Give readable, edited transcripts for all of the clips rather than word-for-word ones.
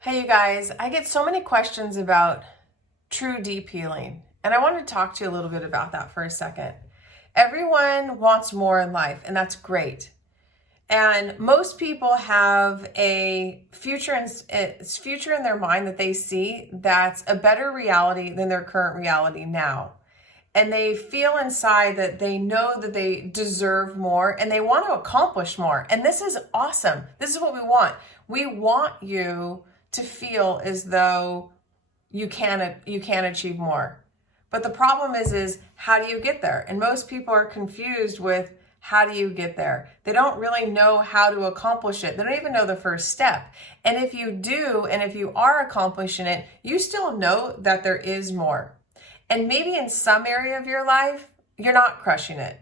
Hey, you guys, I get so many questions about true deep healing, and I want to talk to you a little bit about that for a second. Everyone wants more in life, and that's great. And most people have a future in their mind that they see that's a better reality than their current reality now. And they feel inside that they know that they deserve more and they want to accomplish more. And this is awesome. This is what we want. We want you to feel as though you can achieve more. But the problem is how do you get there? And most people are confused with how do you get there? They don't really know how to accomplish it. They don't even know the first step. And if you do, and if you are accomplishing it, you still know that there is more. And maybe in some area of your life, you're not crushing it.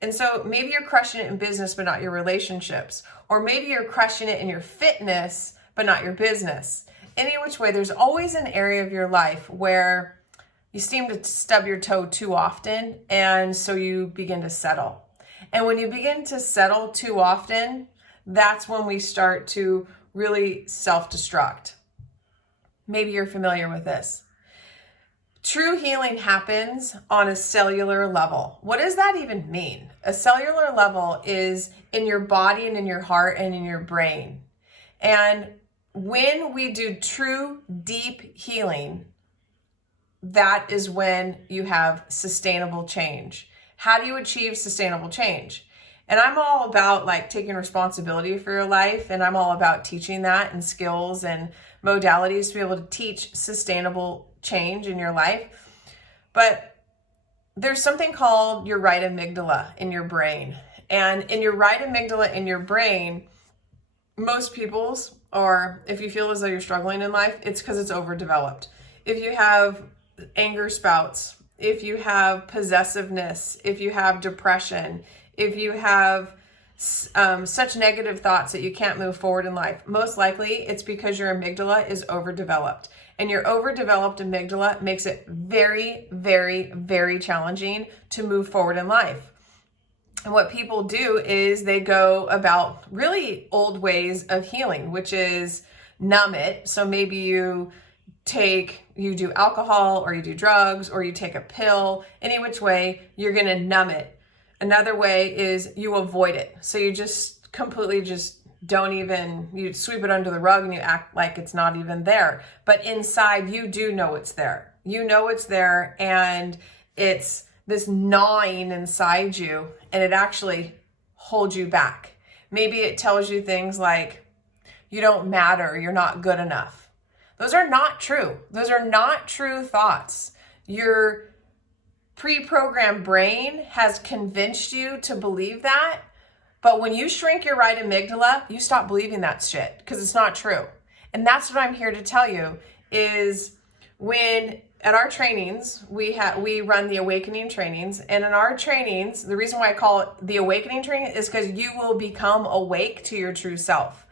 And so maybe you're crushing it in business, but not your relationships. Or maybe you're crushing it in your fitness, but not your business. Any which way, there's always an area of your life where you seem to stub your toe too often, and so you begin to settle. And when you begin to settle too often, that's when we start to really self-destruct. Maybe you're familiar with this. True healing happens on a cellular level. What does that even mean? A cellular level is in your body and in your heart and in your brain. And when we do true deep healing, that is when you have sustainable change. How do you achieve sustainable change? And I'm all about taking responsibility for your life, and I'm all about teaching that and skills and modalities to be able to teach sustainable change in your life. But there's something called your right amygdala in your brain. And in your right amygdala in your brain, most people's, or if you feel as though you're struggling in life, it's because it's overdeveloped. If you have anger spouts, if you have possessiveness, if you have depression, if you have such negative thoughts that you can't move forward in life, most likely it's because your amygdala is overdeveloped. And your overdeveloped amygdala makes it very, very, very challenging to move forward in life. And what people do is they go about really old ways of healing, which is numb it. So maybe you do alcohol, or you do drugs, or you take a pill. Any which way, you're going to numb it. Another way is you avoid it. So you just completely you sweep it under the rug and you act like it's not even there. But inside, you do know it's there. You know it's there, and it's this gnawing inside you, and it actually holds you back. Maybe it tells you things like, you don't matter, you're not good enough. Those are not true. Those are not true thoughts. Your pre-programmed brain has convinced you to believe that, but when you shrink your right amygdala, you stop believing that shit because it's not true. And that's what I'm here to tell you is when at our trainings, we run the Awakening Trainings, and in our trainings, the reason why I call it the Awakening Training is because you will become awake to your true self.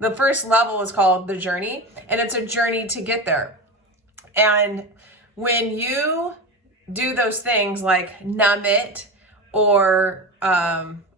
The first level is called the journey, and it's a journey to get there. And when you do those things like numb it or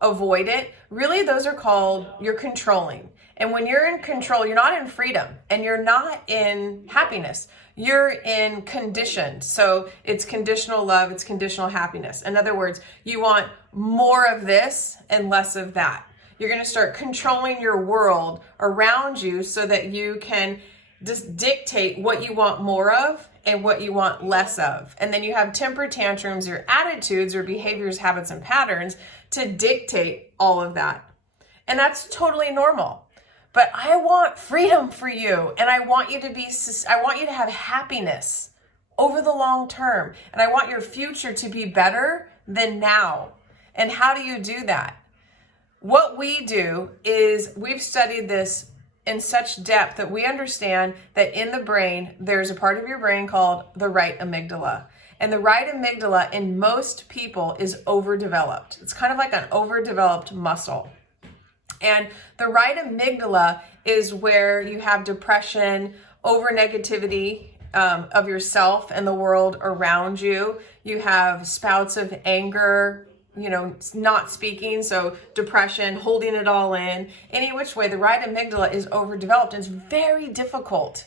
avoid it, really those are called, you're controlling. And when you're in control, you're not in freedom and you're not in happiness. You're in conditioned. So it's conditional love, it's conditional happiness. In other words, you want more of this and less of that. You're going to start controlling your world around you so that you can just dictate what you want more of and what you want less of. And then you have temper tantrums, your attitudes, your behaviors, habits, and patterns to dictate all of that. And that's totally normal. But I want freedom for you, and I want you to have happiness over the long term. And I want your future to be better than now. And how do you do that? What we do is we've studied this in such depth that we understand that in the brain, there's a part of your brain called the right amygdala. And the right amygdala in most people is overdeveloped. It's kind of like an overdeveloped muscle. And the right amygdala is where you have depression, over negativity of yourself and the world around you. You have spouts of anger, not speaking, so depression, holding it all in, any which way, the right amygdala is overdeveloped. And it's very difficult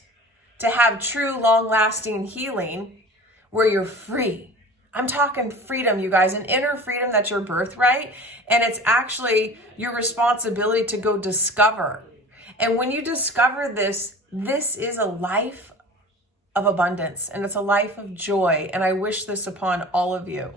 to have true, long-lasting healing where you're free. I'm talking freedom, you guys, an inner freedom that's your birthright, and it's actually your responsibility to go discover. And when you discover this is a life of abundance, and it's a life of joy, and I wish this upon all of you.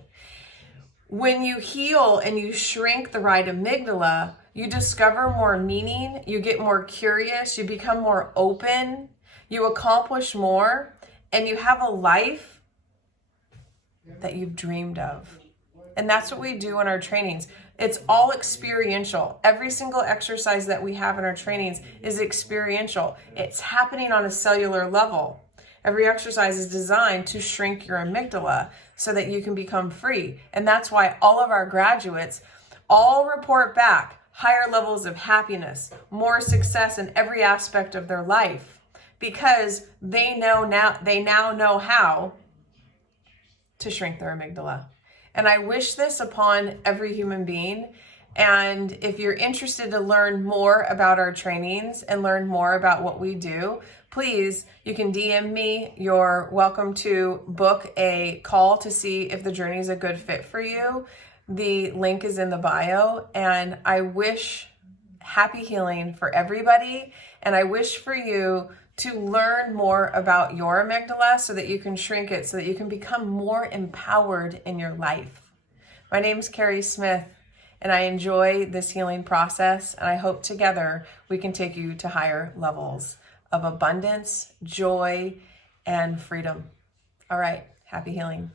When you heal and you shrink the right amygdala, you discover more meaning, you get more curious, you become more open, you accomplish more, and you have a life that you've dreamed of. And that's what we do in our trainings. It's all experiential. Every single exercise that we have in our trainings is experiential. It's happening on a cellular level. Every exercise is designed to shrink your amygdala so that you can become free. And that's why all of our graduates all report back higher levels of happiness, more success in every aspect of their life, because they now know how to shrink their amygdala. And I wish this upon every human being. And if you're interested to learn more about our trainings and learn more about what we do, please, you can DM me. You're welcome to book a call to see if the journey is a good fit for you. The link is in the bio. And I wish happy healing for everybody. And I wish for you to learn more about your amygdala so that you can shrink it, so that you can become more empowered in your life. My name is Kerry Smith, and I enjoy this healing process, and I hope together we can take you to higher levels of abundance, joy, and freedom. All right, happy healing.